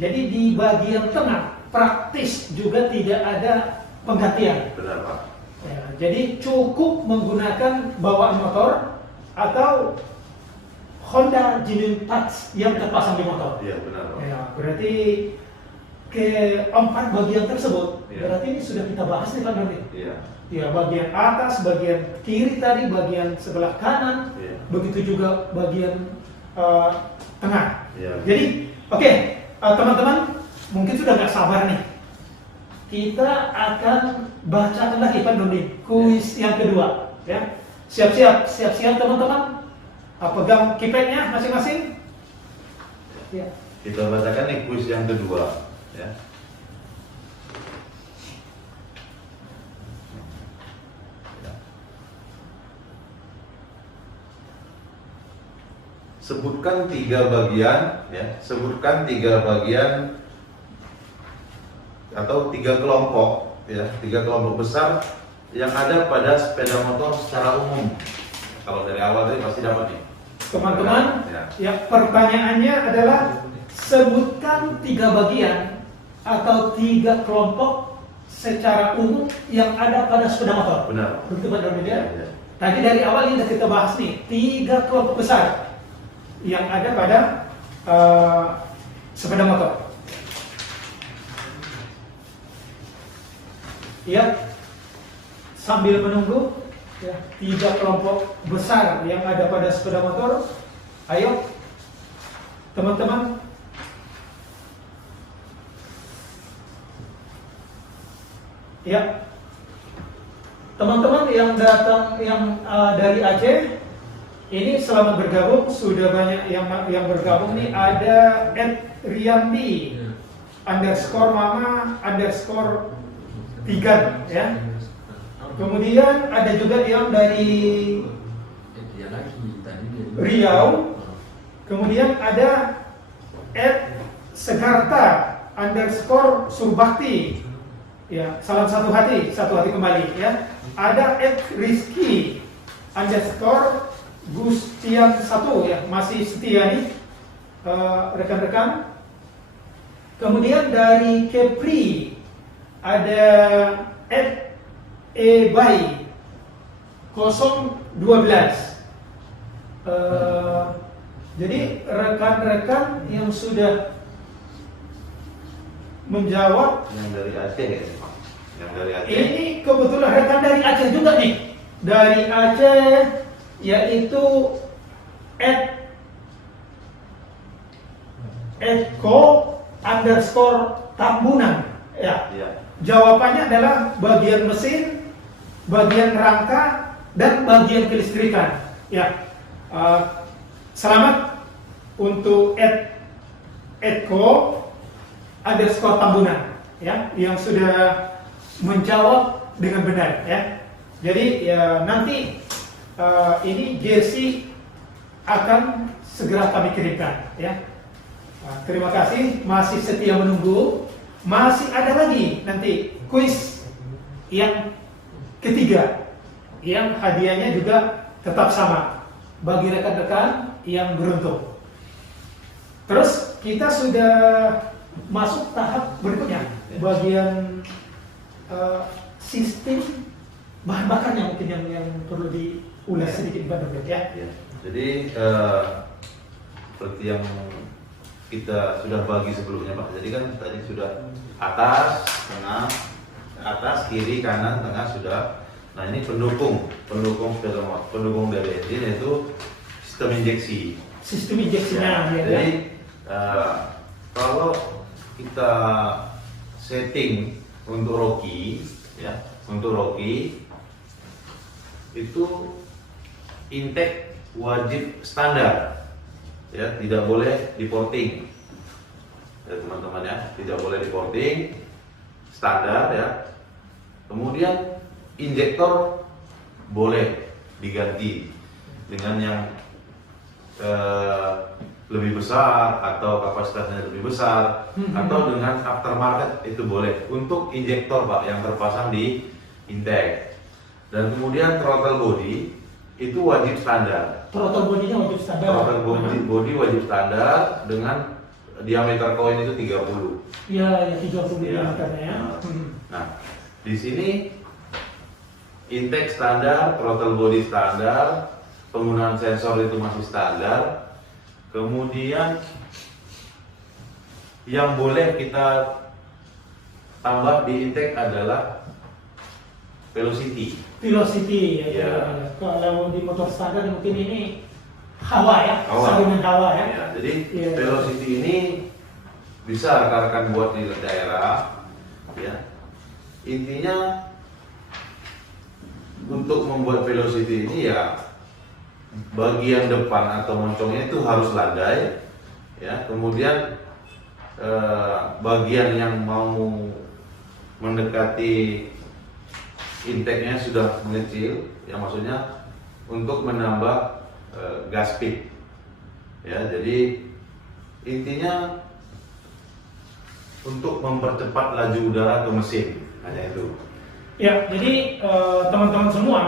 Jadi di bagian tengah praktis juga tidak ada penggantian. Benar Pak. Ya, jadi cukup menggunakan bawaan motor atau Honda Genuine Touch yang terpasang di motor. Iya benar Pak. Ya, berarti keempat bagian tersebut, berarti ini sudah kita bahas nih Pak Doni. Iya. Ya, bagian atas, bagian kiri tadi, bagian sebelah kanan, begitu juga bagian tengah. Iya. Jadi, oke, teman-teman, mungkin sudah nggak sabar nih. Kita akan bacakan lagi Pak Doni, kuis yang kedua. Ya, siap-siap teman-teman. Pegang keypadnya masing-masing. Ya. Kita bacakan nih kuis yang kedua. Ya. Sebutkan 3 bagian, ya. Sebutkan 3 bagian atau 3 kelompok, ya, 3 kelompok besar yang ada pada sepeda motor secara umum. Kalau dari awal tadi pasti dapat nih. Teman-teman, ya, pertanyaannya adalah sebutkan 3 bagian atau 3 kelompok secara umum yang ada pada sepeda motor. Benar. Betul Pak Doni ya? Ya. Tadi dari awal ini sudah kita bahas nih 3 kelompok besar yang ada pada sepeda motor. Ya, sambil menunggu, ya, 3 kelompok besar yang ada pada sepeda motor. Ayo, teman-teman. Ya, teman-teman yang datang dari Aceh. Ini selama bergabung sudah banyak yang bergabung nih. Ada @Rianti _mama_tigan ya. Kemudian ada juga yang dari Riau. Kemudian ada @Segarta_Surbakti ya. Salam satu hati kembali ya. Ada @Rizky_Gustian 1 ya, masih setia nih rekan-rekan. Kemudian dari Kepri ada @ebai 012. Jadi rekan-rekan yang sudah menjawab yang dari Aceh ya, Pak. Yang dari Aceh. Ini kebetulan rekan dari Aceh juga nih. Dari Aceh yaitu @eko_tambunan ya. Jawabannya adalah bagian mesin, bagian rangka, dan bagian kelistrikan ya. Selamat untuk @eko_tambunan ya, yang sudah menjawab dengan benar ya. Jadi ya, nanti ini jersey akan segera kami kirimkan ya. Terima kasih masih setia menunggu. Masih ada lagi nanti kuis yang ketiga yang hadiahnya juga tetap sama bagi rekan-rekan yang beruntung. Terus kita sudah masuk tahap berikutnya, bagian sistem bahan bakarnya mungkin yang perlu diulas sedikit Pak Doni ya. Jadi seperti yang kita sudah bagi sebelumnya Pak. Jadi kan tadi sudah atas, tengah, atas, kiri, kanan, tengah sudah. Nah ini pendukung sepeda motor, pendukung dari engine yaitu sistem injeksi. Sistem injeksinya ya. Jadi kalau kita setting untuk Rocky ya, untuk Rocky itu intake wajib standar ya, tidak boleh diporting ya teman-teman ya, tidak boleh diporting, standar ya. Kemudian injektor boleh diganti dengan yang lebih besar atau kapasitasnya lebih besar, atau dengan aftermarket itu boleh untuk injektor Pak yang terpasang di intake. Dan kemudian throttle body itu wajib standar. Throttle body-nya wajib standar. Throttle body wajib standar dengan diameter koin itu 30. Ya 30 Ya. diameternya ya. Nah, di sini intake standar, throttle body standar, penggunaan sensor itu masih standar. Kemudian yang boleh kita tambah di intake adalah velocity. Velocity ya. Ya. Kalau di motor standar mungkin ini hawa ya, Hawa. salinan hawa ya. Ya, jadi Ya. velocity ini bisa rekan-rekan buat di daerah. Ya. Intinya untuk membuat velocity ini ya bagian depan atau moncongnya itu harus landai, ya. Kemudian bagian yang mau mendekati intake-nya sudah mengecil, ya maksudnya untuk menambah gas speed, ya. Jadi intinya untuk mempercepat laju udara ke mesin, hanya itu. Ya, jadi teman-teman semua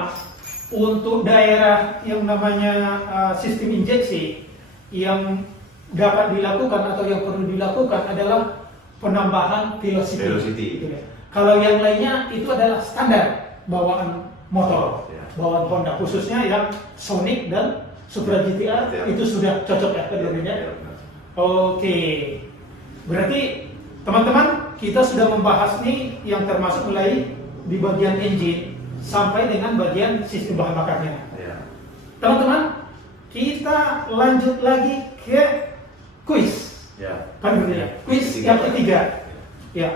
untuk daerah yang namanya sistem injeksi yang dapat dilakukan atau yang perlu dilakukan adalah penambahan velocity. Velocity. Gitu ya. Kalau yang lainnya itu adalah standar bawaan motor, Ya. bawaan Honda khususnya yang Sonic dan Supra GTR Ya. itu sudah cocok ya keduanya. Ya, benar. Oke, berarti teman-teman kita sudah membahas nih yang termasuk mulai di bagian engine sampai dengan bagian sistem bahan bakarnya. Ya. Teman-teman, kita lanjut lagi ke kuis. Ya. Kan begitu ya? Kuis yang ketiga. Ya,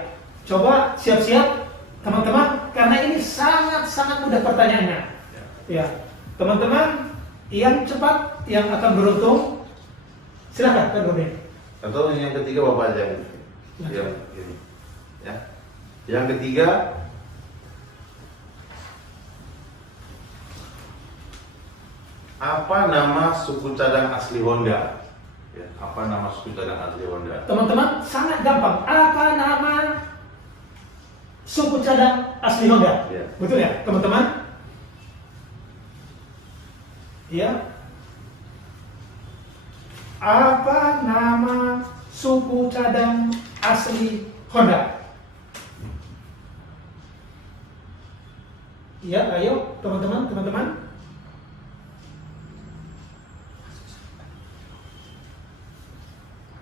coba siap-siap teman-teman karena ini sangat-sangat mudah pertanyaannya. Ya, teman-teman yang cepat yang akan beruntung silakan Pak Nurdin. Atau yang ketiga Bapak aja yang ini. Ya. Yang ketiga apa nama suku cadang asli Honda? Ya, apa nama suku cadang asli Honda? Teman-teman sangat gampang. Apa nama suku cadang asli Honda? Ya. Betul ya, teman-teman? Ya. Apa nama suku cadang asli Honda? Ya, ayo teman-teman.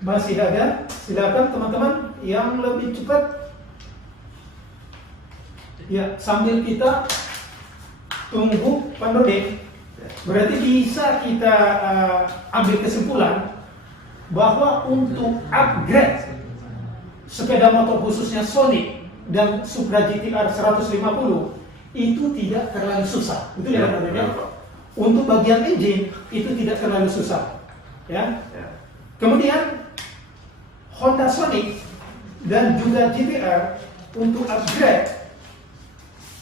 Masih ada? Silakan teman-teman yang lebih cepat. Ya, sambil kita tunggu Pak Nurdin, berarti bisa kita ambil kesimpulan bahwa untuk upgrade sepeda motor khususnya Sonic dan Supra GTR 150 itu tidak terlalu susah, betul ya Pak Nurdin? Ya? Untuk bagian engine itu tidak terlalu susah, ya. Ya. Kemudian Honda Sonic dan juga GTR untuk upgrade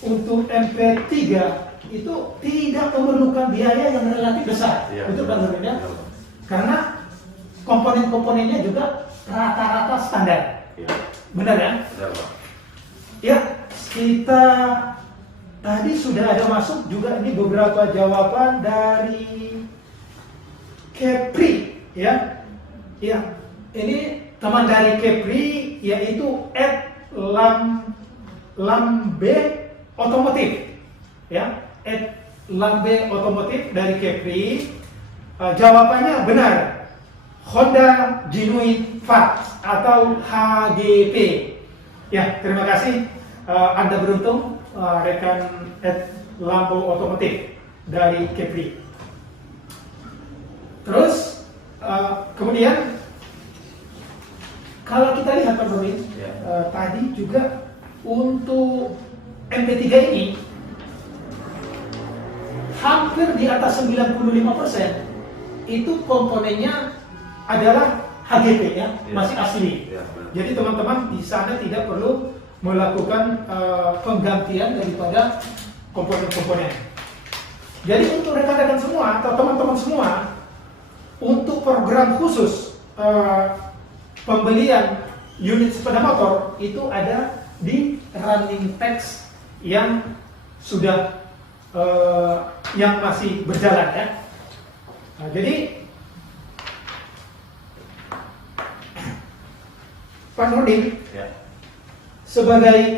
untuk MP3 itu tidak memerlukan biaya yang relatif besar, Ya, betul Pak Nurdin ya? ya. Karena komponen-komponennya juga rata-rata standar, Ya. benar ya? Benar, Pak. Ya, kita tadi sudah ada masuk juga ini beberapa jawaban dari Kepri, ya. Ya, ini teman dari Kepri yaitu @lambe otomotif, ya. @lambe otomotif dari Kepri. Jawabannya benar. Honda Genuine Fast atau HGP. Ya, terima kasih. Anda beruntung, rekan @lambe otomotif dari Kepri. Terus kemudian kalau kita lihat Pak Nurdin, Ya. tadi juga untuk MP3 ini hampir di atas 95% itu komponennya adalah HGP ya, Ya. masih asli. Ya, benar. Jadi teman-teman di sana tidak perlu melakukan penggantian daripada komponen-komponen. Jadi untuk rekan-rekan semua atau teman-teman semua, untuk program khusus pembelian unit sepeda motor itu ada di running text yang sudah yang masih berjalan ya. Nah, jadi Pak Nurdin, Ya. sebagai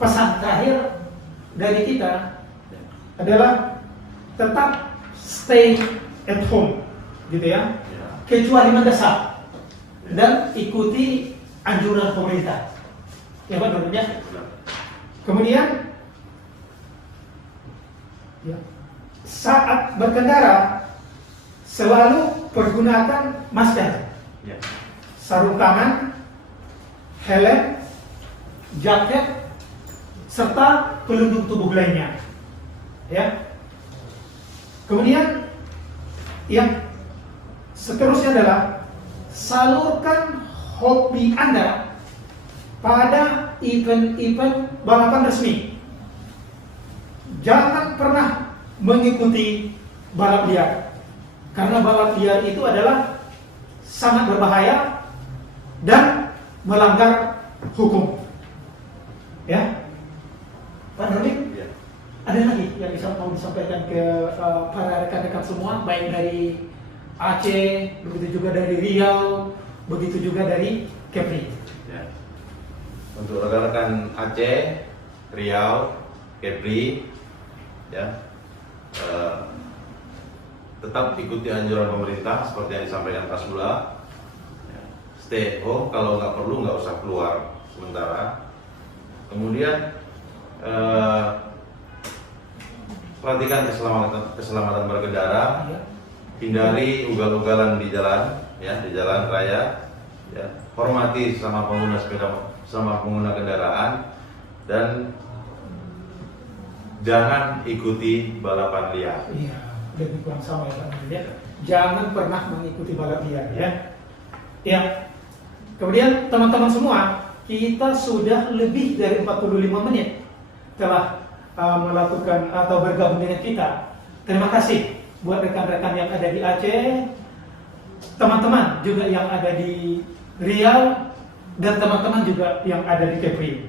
pesan terakhir dari kita adalah tetap stay at home, gitu ya, kecuali mendesak dan ikuti anjuran pemerintah. Ya Pak Nurdin ya. Kemudian ya, saat berkendara selalu pergunakan masker, sarung tangan, helm, jaket, serta pelindung tubuh lainnya. Ya. Kemudian yang seterusnya adalah salurkan hobi Anda pada event-event balapan resmi. Jangan pernah mengikuti balap liar, karena balap liar itu adalah sangat berbahaya dan melanggar hukum. Ya, Pak Nurdin, ada lagi yang mau disampaikan ke para rekan-rekan semua, baik dari Aceh, begitu juga dari Riau, begitu juga dari Kepri. Ya. Untuk rekan-rekan Aceh, Riau, Kepri, ya, tetap ikuti anjuran pemerintah seperti yang disampaikan Pak Sula. Ya. Stay at home, kalau nggak perlu nggak usah keluar sementara. Kemudian perhatikan keselamatan berkendara, hindari ugal-ugalan di jalan, ya, di jalan raya, ya. Hormati sama pengguna sepeda, sama pengguna kendaraan, dan jangan ikuti balapan liar. Iya, lebih kurang sama ya Pak Nurdin ya. Jangan pernah mengikuti balap liar ya. Ya. Kemudian teman-teman semua, kita sudah lebih dari 45 menit telah melakukan atau bergabung dengan kita. Terima kasih buat rekan-rekan yang ada di Aceh, teman-teman juga yang ada di Riau, dan teman-teman juga yang ada di Kepri.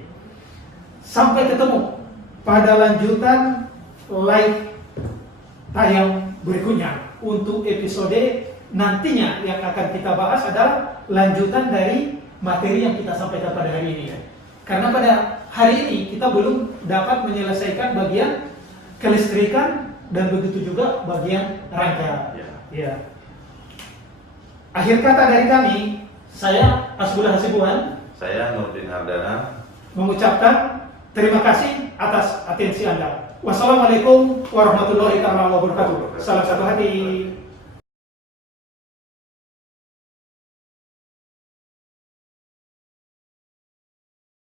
Sampai ketemu pada lanjutan live tayang berikutnya. Untuk episode nantinya yang akan kita bahas adalah lanjutan dari materi yang kita sampaikan pada hari ini. Karena pada hari ini kita belum dapat menyelesaikan bagian kelistrikan dan begitu juga bagian rangka. Ya. Akhir kata dari kami, saya Asbullah Hasibuan, Saya Nurdin Hardana, mengucapkan terima kasih atas atensi Anda. Wassalamualaikum warahmatullahi wabarakatuh. Salam satu hati.